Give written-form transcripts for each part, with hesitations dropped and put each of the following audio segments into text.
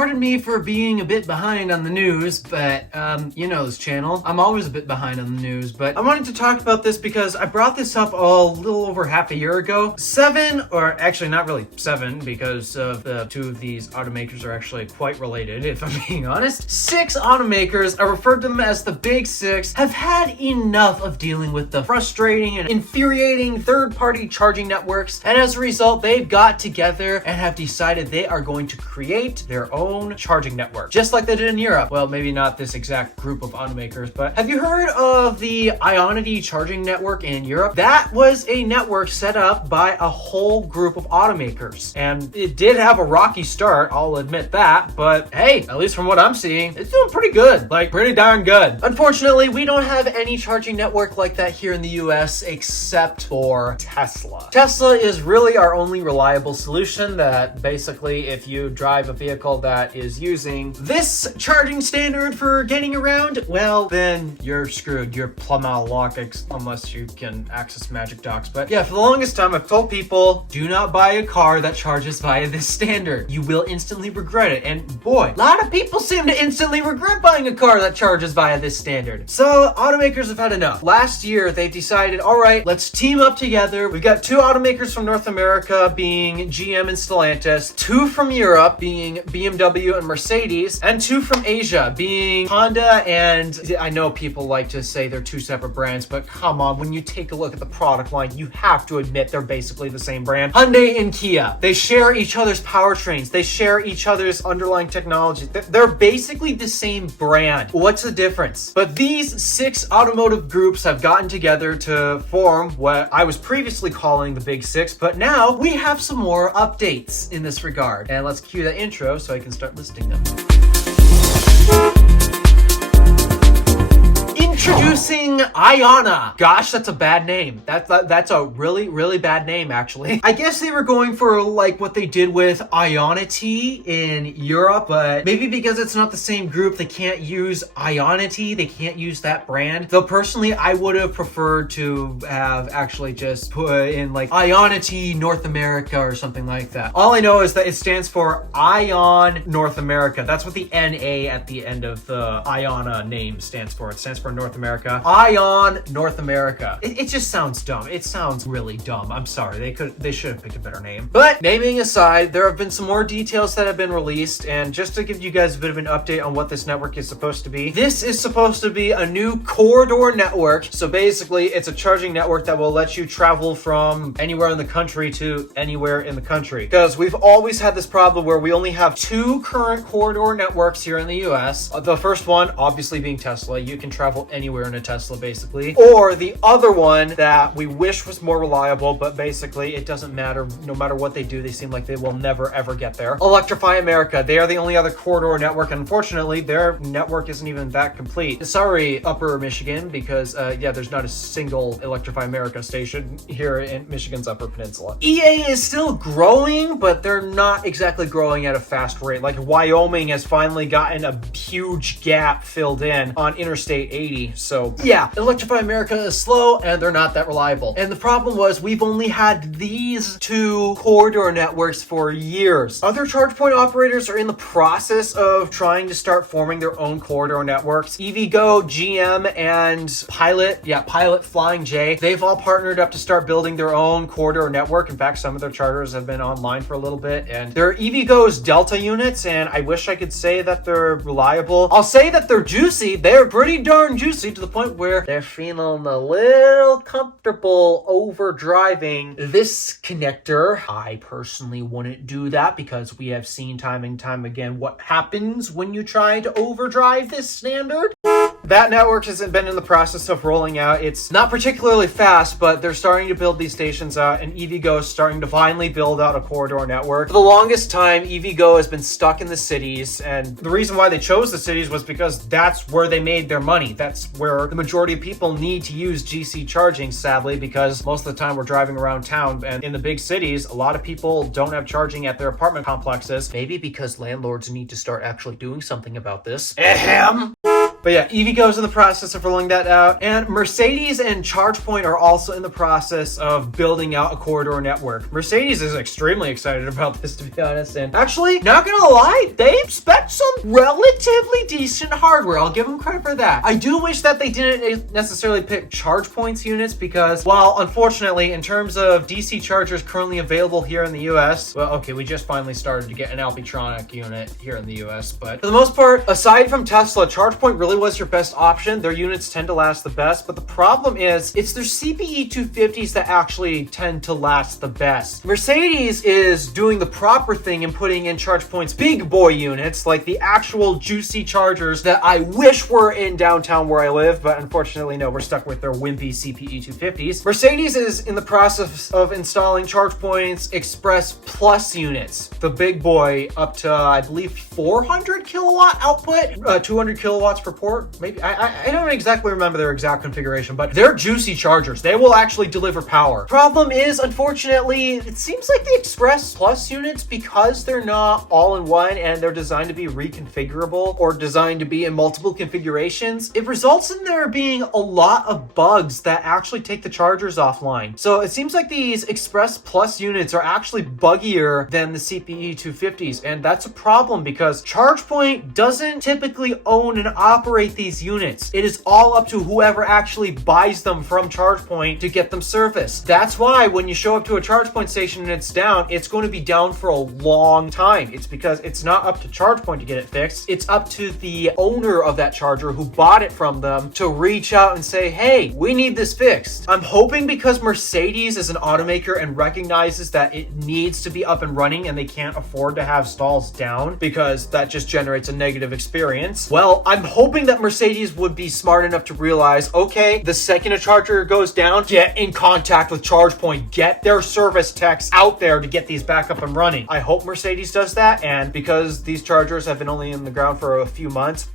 pardon me for being a bit behind on the news, but you know this channel. I'm always a bit behind on the news, but I wanted to talk about this because I brought this up a little over half a year ago. 7, or actually not really 7, because the 2 of these automakers are actually quite related, if I'm being honest. 6 automakers, I referred to them as the Big 6, have had enough of dealing with the frustrating and infuriating third-party charging networks, and as a result, they've got together and have decided they are going to create their own charging network, just like they did in Europe. Well, maybe not this exact group of automakers, but have you heard of the IONNA charging network in Europe? That was a network set up by a whole group of automakers, and it did have a rocky start, I'll admit that, but hey, at least from what I'm seeing, it's doing pretty good, like pretty darn good. Unfortunately, we don't have any charging network like that here in the US except for Tesla. Tesla is really our only reliable solution that basically if you drive a vehicle that is using this charging standard for getting around, well, then you're screwed. You're plumb out of luck unless you can access magic docks. But yeah, for the longest time, I've told people, do not buy a car that charges via this standard. You will instantly regret it. And boy, a lot of people seem to instantly regret buying a car that charges via this standard. So automakers have had enough. Last year, they decided, all right, let's team up together. We've got 2 automakers from North America being GM and Stellantis, 2 from Europe being BMW and Mercedes, and 2 from Asia being Honda and I know people like to say they're 2 separate brands, but come on, when you take a look at the product line, you have to admit they're basically the same brand. Hyundai and Kia. They share each other's powertrains. They share each other's underlying technology. They're basically the same brand. What's the difference? But these 6 automotive groups have gotten together to form what I was previously calling the Big 6, but now we have some more updates in this regard. And let's cue that intro so I can start listing them. Introducing IONNA. Gosh, that's a bad name. That's a really bad name, actually. I guess they were going for like what they did with IONNA in Europe, but maybe because it's not the same group, they can't use IONNA. They can't use that brand. Though personally, I would have preferred to have actually just put in like IONNA North America or something like that. All I know is that it stands for ION North America. That's what the NA at the end of the IONNA name stands for. It stands for North America. ION North America. It just sounds dumb. It sounds really dumb. I'm sorry. They should have picked a better name. But naming aside, there have been some more details that have been released, and just to give you guys a bit of an update on what this network is supposed to be, this is supposed to be a new corridor network. So basically, it's a charging network that will let you travel from anywhere in the country to anywhere in the country. Because we've always had this problem where we only have 2 current corridor networks here in the US. The first one, obviously being Tesla. You can travel anywhere in a Tesla basically, or the other one that we wish was more reliable, but basically it doesn't matter. No matter what they do, they seem like they will never ever get there. Electrify America. They are the only other corridor network, and unfortunately their network isn't even that complete. Sorry, Upper Michigan, because yeah, there's not a single Electrify America station here in Michigan's Upper Peninsula. EA is still growing, but they're not exactly growing at a fast rate. Like Wyoming has finally gotten a huge gap filled in on Interstate 80. So yeah, Electrify America is slow and they're not that reliable. And the problem was we've only had these 2 corridor networks for years. Other charge point operators are in the process of trying to start forming their own corridor networks. EVgo, GM, and Pilot Flying J, they've all partnered up to start building their own corridor network. In fact, some of their charters have been online for a little bit, and they're EVgo's Delta units, and I wish I could say that they're reliable. I'll say that they're juicy. They're pretty darn juicy to the point where they're feeling a little comfortable over driving this connector. I personally wouldn't do that because we have seen time and time again what happens when you try to overdrive this standard. That network has been in the process of rolling out. It's not particularly fast, but they're starting to build these stations out, and EVgo is starting to finally build out a corridor network. For the longest time, EVgo has been stuck in the cities, and the reason why they chose the cities was because that's where they made their money. That's where the majority of people need to use GC charging, sadly, because most of the time we're driving around town, and in the big cities, a lot of people don't have charging at their apartment complexes. Maybe because landlords need to start actually doing something about this. Ahem. But yeah, EVgo's in the process of rolling that out. And Mercedes and ChargePoint are also in the process of building out a corridor network. Mercedes is extremely excited about this, to be honest. And actually, not gonna lie, they expect some relatively decent hardware. I'll give them credit for that. I do wish that they didn't necessarily pick ChargePoint's units because, while unfortunately, in terms of DC chargers currently available here in the US, well, okay, we just finally started to get an Alpitronic unit here in the US, but for the most part, aside from Tesla, ChargePoint really was your best option. Their units tend to last the best, but the problem is it's their CPE 250s that actually tend to last the best. Mercedes is doing the proper thing and putting in ChargePoint's big boy units, like the actual juicy chargers that I wish were in downtown where I live, but unfortunately, no, we're stuck with their wimpy CPE 250s. Mercedes is in the process of installing ChargePoint's Express Plus units, the big boy, up to, I believe, 400 kilowatt output, 200 kilowatts per port, maybe. I don't exactly remember their exact configuration, but they're juicy chargers. They will actually deliver power. Problem is, unfortunately, it seems like the Express Plus units, because they're not all-in-one and they're designed to be reconfigurable or designed to be in multiple configurations, it results in there being a lot of bugs that actually take the chargers offline. So it seems like these Express Plus units are actually buggier than the CPE 250s, and that's a problem because ChargePoint doesn't typically own and operate these units. It is all up to whoever actually buys them from ChargePoint to get them serviced. That's why when you show up to a ChargePoint station and it's down, it's going to be down for a long time. It's because it's not up to ChargePoint to get it fixed. It's up to the owner of that charger who bought it from them to reach out and say, hey, we need this fixed. I'm hoping because Mercedes is an automaker and recognizes that it needs to be up and running and they can't afford to have stalls down because that just generates a negative experience. Well, I'm hoping that Mercedes would be smart enough to realize, okay, the second a charger goes down, get in contact with ChargePoint, get their service techs out there to get these back up and running. I hope Mercedes does that, and because these chargers have been only in the ground for a few months,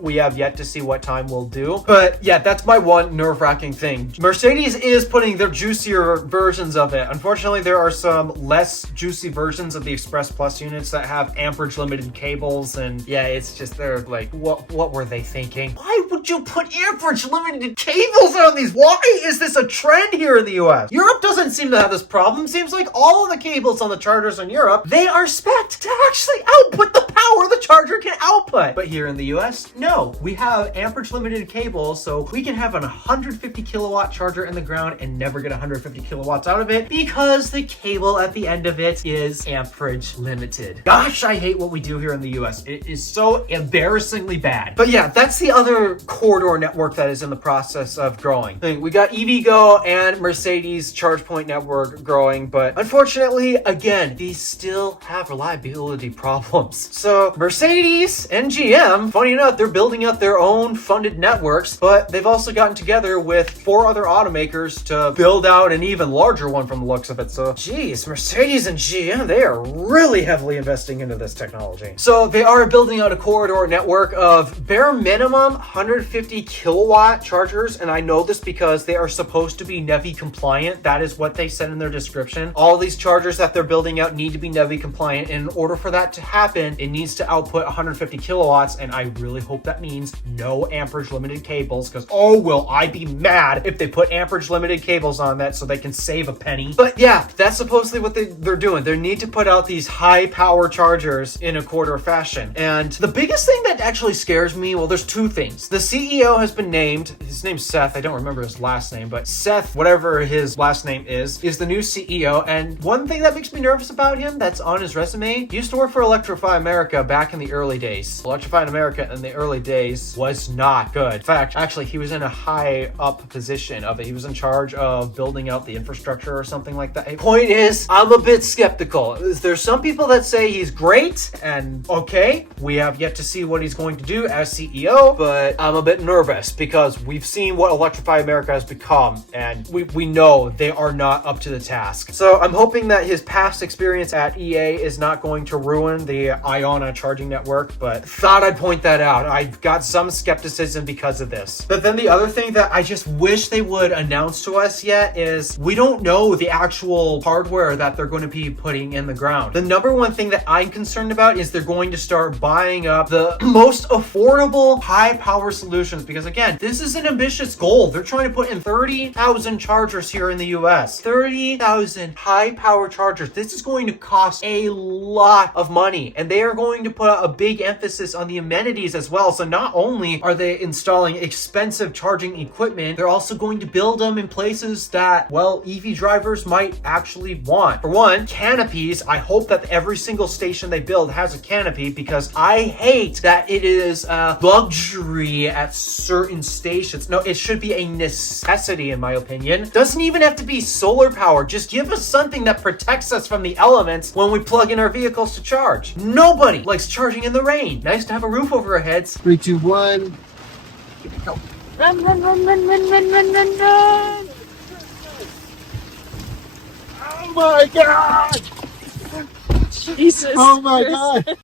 we have yet to see what time will do. But yeah, that's my one nerve-wracking thing. Mercedes is putting their juicier versions of it. Unfortunately, there are some less juicy versions of the Express Plus units that have amperage limited cables, and yeah, it's just, they're like, what were they thinking? Why would you put amperage limited cables on these? Why is this a trend here in the US? Europe doesn't seem to have this problem. Seems like all of the cables on the chargers in Europe, they are spec'd to actually output the power the charger can output. But here in the US, no. We have amperage limited cables, so we can have an 150 kilowatt charger in the ground and never get 150 kilowatts out of it because the cable at the end of it is amperage limited. Gosh, I hate what we do here in the US. It is so embarrassingly bad. But yeah, that's the other corridor network that is in the process of growing. We got EVgo and Mercedes ChargePoint network growing, but unfortunately, again, these still have reliability problems. So Mercedes and GM, funny enough, they're building out their own funded networks, but they've also gotten together with 4 other automakers to build out an even larger one from the looks of it. So geez, Mercedes and GM, they are really heavily investing into this technology. So they are building out a corridor network of bare minimum 150 kilowatt chargers, and I know this because they are supposed to be NEVI compliant. That is what they said in their description. All these chargers that they're building out need to be NEVI compliant. In order for that to happen, it needs to output 150 kilowatts, and I really hope that means no amperage limited cables, because oh, will I be mad if they put amperage limited cables on that so they can save a penny. But yeah, that's supposedly what they're doing. They need to put out these high power chargers in a corridor fashion. And the biggest thing that actually scares me, well, there's 2 things. The CEO has been named, his name's Seth, I don't remember his last name, but Seth, whatever his last name is the new CEO. And one thing that makes me nervous about him that's on his resume, he used to work for Electrify America back in the early days. Electrify America in the early days was not good. In fact, actually, he was in a high up position of it. He was in charge of building out the infrastructure or something like that. Point is, I'm a bit skeptical. There's some people that say he's great, and okay, we have yet to see what he's going to do as CEO, but I'm a bit nervous because we've seen what Electrify America has become, and we know they are not up to the task. So I'm hoping that his past experience at EA is not going to ruin the IONNA charging network, but thought I'd point that out. I've got some skepticism because of this. But then the other thing that I just wish they would announce to us yet is we don't know the actual hardware that they're going to be putting in the ground. The number one thing that I'm concerned about is they're going to start buying up the most affordable high power solutions, because again, this is an ambitious goal. They're trying to put in 30,000 chargers here in the US. 30,000 high power chargers. This is going to cost a lot of money, and they are going to put a big emphasis on the amenities as well. So not only are they installing expensive charging equipment, they're also going to build them in places that, well, EV drivers might actually want. For one, canopies. I hope that every single station they build has a canopy, because I hate that it is a luxury at certain stations. No, it should be a necessity in my opinion. Doesn't even have to be solar power. Just give us something that protects us from the elements when we plug in our vehicles to charge. Nobody likes charging in the rain. Nice to have a roof over our heads. 3, 2, 1. Go. Run, run, run, run, run, run, run, run, run! Oh my god! Jesus. Oh my god!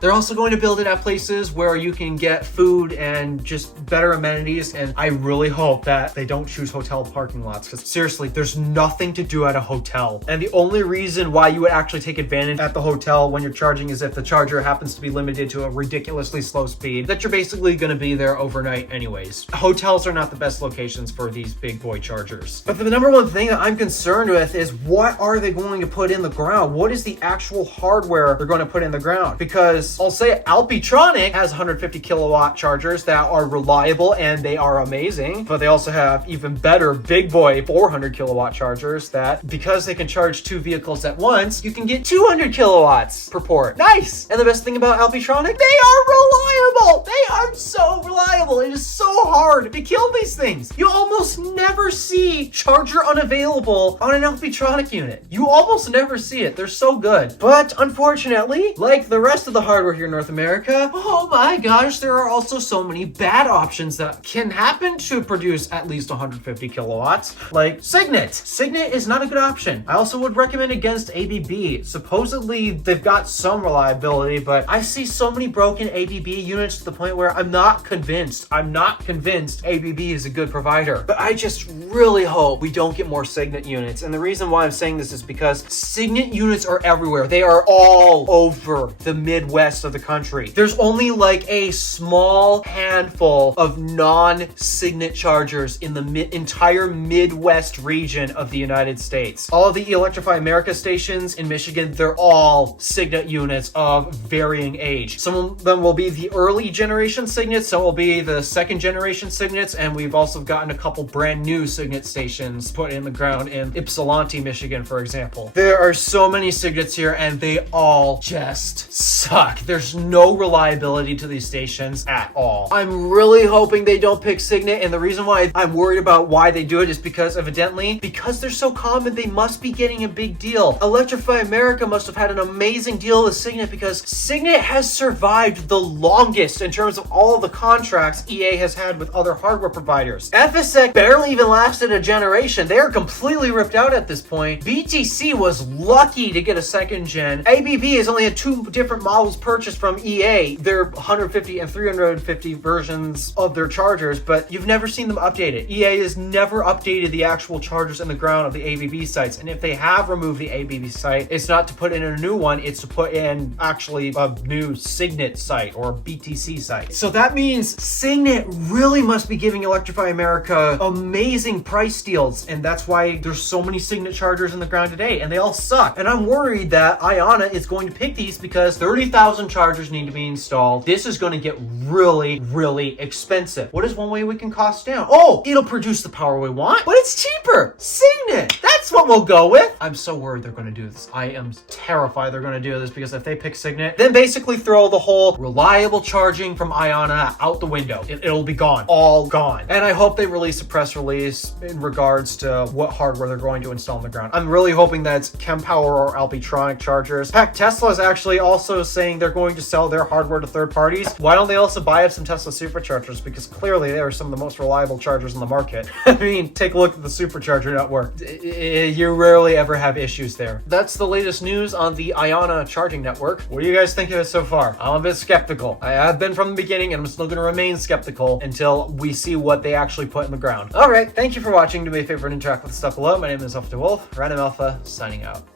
They're also going to build it at places where you can get food and just better amenities, and I really hope that they don't choose hotel parking lots, because seriously, there's nothing to do at a hotel. And the only reason why you would actually take advantage at the hotel when you're charging is if the charger happens to be limited to a ridiculously slow speed that you're basically going to be there overnight anyways. Hotels are not the best locations for these big boy chargers. But the number one thing that I'm concerned with is, what are they going to put in the ground? What is the actual hardware they're going to put in the ground? Because I'll say Alpitronic has 150 kilowatt chargers that are reliable and they are amazing, but they also have even better big boy 400 kilowatt chargers that, because they can charge 2 vehicles at once, you can get 200 kilowatts per port. Nice! And the best thing about Alpitronic, they are reliable! They are so reliable. It is so hard to kill these things. You almost never see charger unavailable on an Alpitronic unit. You almost never see it. They're so good. But unfortunately, like the rest of the hardware here in North America, oh my gosh, there are also so many bad options that can happen to produce at least 150 kilowatts, like Signet. Signet is not a good option. I also would recommend against ABB. Supposedly, they've got some reliability, but I see so many broken ABB units to the point where I'm not convinced. I'm not convinced ABB is a good provider. But I just really hope we don't get more Signet units. And the reason why I'm saying this is because Signet units are everywhere. They are all over the Midwest of the country. There's only like a small handful of non-Signet chargers in the entire Midwest region of the United States. All of the Electrify America stations in Michigan, they're all Signet units of varying age. Some of them will be the early generation Signets, some will be the second generation Signets, and we've also gotten a couple brand new Signet stations put in the ground in Ypsilanti, Michigan, for example. There are so many Signets here, and they all just suck. There's no reliability to these stations at all. I'm really hoping they don't pick Signet, and the reason why I'm worried about why they do it is because evidently, because they're so common, they must be getting a big deal. Electrify America must have had an amazing deal with Signet, because Signet has survived the longest in terms of all of the contracts EA has had with other hardware providers. FSX barely even lasted a generation. They are completely ripped out at this point. BTC was lucky to get a second gen. ABB has only had 2 different models purchased from EA. They're 150 and 350 versions of their chargers, but you've never seen them updated. EA has never updated the actual chargers in the ground of the ABB sites, and if they have removed the ABB site, it's not to put in a new one, it's to put in actually a new Signet site or a BTC site. So that means Signet really must be giving Electrify America amazing price deals, and that's why there's so many Signet chargers in the ground today, and they all suck. And I'm worried that IONNA is going to pick these because 30,000 chargers need to be installed. This is going to get really, really expensive. What is one way we can cost down? Oh, it'll produce the power we want, but it's cheaper. Signet. That's what we'll go with. I'm so worried they're going to do this. I am terrified they're going to do this, because if they pick Signet, then basically throw the whole reliable charging from IONNA out the window. It'll be gone. All gone. And I hope they release a press release in regards to what hardware they're going to install on the ground. I'm really hoping that it's Kempower or Alpitronic chargers. In fact, Tesla is actually also saying they're going to sell their hardware to third parties. Why don't they also buy up some Tesla superchargers? Because clearly they are some of the most reliable chargers in the market. I mean, take a look at the supercharger network. You rarely ever have issues there. That's the latest news on the IONNA charging network. What do you guys think of it so far? I'm a bit skeptical. I have been from the beginning, and I'm still going to remain skeptical until we see what they actually put in the ground. All right, thank you for watching. Do me a favor and interact with the stuff below. My name is DeWolf, Random Alpha, signing out.